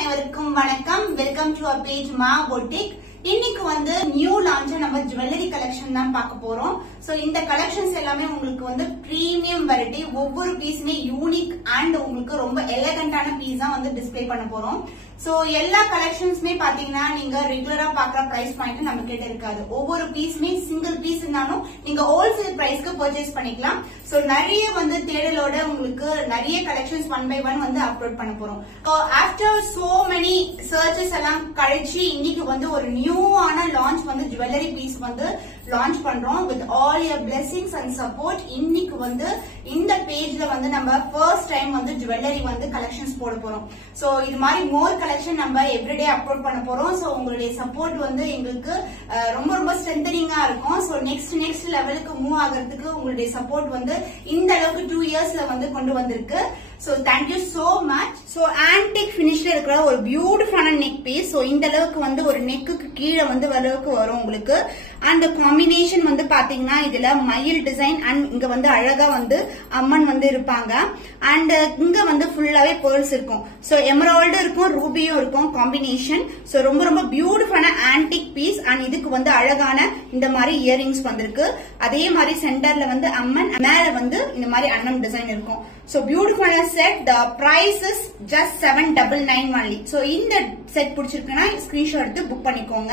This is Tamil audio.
அனைவருக்கும் வணக்கம். வெல்கம் டு அவர் பேஜ் மா பொட்டிக். இன்னைக்கு வந்து நியூ லான்ச்சா நம்ம ஜுவல்லரி கலெக்ஷன் தான் பார்க்க போறோம். சோ இந்த கலெக்ஷன்ஸ் எல்லாமே உங்களுக்கு வந்து பிரீமியம் வெரைட்டி, ஒவ்வொரு பீஸுமே யூனிக் அண்ட் உங்களுக்கு ரொம்ப எலகண்டான பீஸ் தான் வந்து டிஸ்ப்ளே பண்ண போறோம். சோ எல்லா கலெக்ஷன்ஸ்மே பாத்தீங்கன்னா நீங்க ரெகுலரா பாக்குற பிரைஸ் பாயிண்ட் நம்ம கிட்ட இருக்காது. ஒவ்வொரு பீஸுமே சிங்கிள் பீஸ் இருந்தாலும் நீங்க ஹோல்சேல் பிரைஸ்க்கு பர்ச்சேஸ் பண்ணிக்கலாம். சோ நிறைய வந்து தேடலோட உங்களுக்கு நிறைய கலெக்ஷன்ஸ் ஒன் பை ஒன் வந்து அப்லோட் பண்ண போறோம். ஆஃப்டர் சோ மெனி சர்ச்சஸ் எல்லாம் கழிச்சு இன்னைக்கு வந்து ஒரு நியூவான லான்ச் வந்து ஜுவல்லரி பீஸ் வந்து லான்ச் பண்றோம். With all your blessings and support இன்னைக்கு வந்து இந்த பேஜ்ல வந்து நம்ம ஃபர்ஸ்ட் டைம் வந்து ஜுவல்லரி வந்து கலெக்ஷன்ஸ் போட போறோம். சோ இது மாதிரி மோர் கலெக்ஷன் நம்ம எவ்ரிடே அப்லோட் பண்ண போறோம். சோ உங்களுடைய சப்போர்ட் வந்து எங்களுக்கு ரொம்ப ரொம்ப ஸ்ட்ரென்தனிங்கா இருக்கும். சோ நெக்ஸ்ட் லெவலுக்கு மூவ் ஆகிறதுக்கு உங்களுடைய சப்போர்ட் வந்து இந்த அளவுக்கு 2 இயர்ஸ்ல வந்து கொண்டு வந்திருக்கு. So thank you so much. So antique பினிஷ்ல இருக்கிற ஒரு பியூட்டிஃபுல்லான நெக் பீஸ். சோ இந்த அளவுக்கு வந்து ஒரு நெக்குக்கு கீழே வந்து அளவுக்கு வரும் உங்களுக்கு. அண்ட் காம்பினேஷன் வந்து பாத்தீங்கன்னா இதுல மயில் டிசைன் அண்ட் இங்க வந்து அழகா வந்து அம்மன் வந்து இருப்பாங்க. அண்ட் இங்க வந்து ஃபுல்லாவே பேர்ல்ஸ் இருக்கும். சோ எமரால்டு இருக்கும், ரூபியும் இருக்கும் காம்பினேஷன். சோ ரொம்ப ரொம்ப பியூட்டிஃபுல்லான ஆன்டிக் பீஸ். அண்ட் இதுக்கு வந்து அழகான இந்த மாதிரி இயரிங்ஸ் வந்திருக்கு. அதே மாதிரி சென்டர்ல வந்து அம்மன், மேல வந்து இந்த மாதிரி அன்னம் டிசைன் இருக்கும். சோ பியூட்டிஃபுல்லான set. The price is just 799 only. So இந்த செட் பிடிச்சிருக்குன்னா ஸ்கிரீன்ஷாட் எடுத்து புக் பண்ணிக்கோங்க.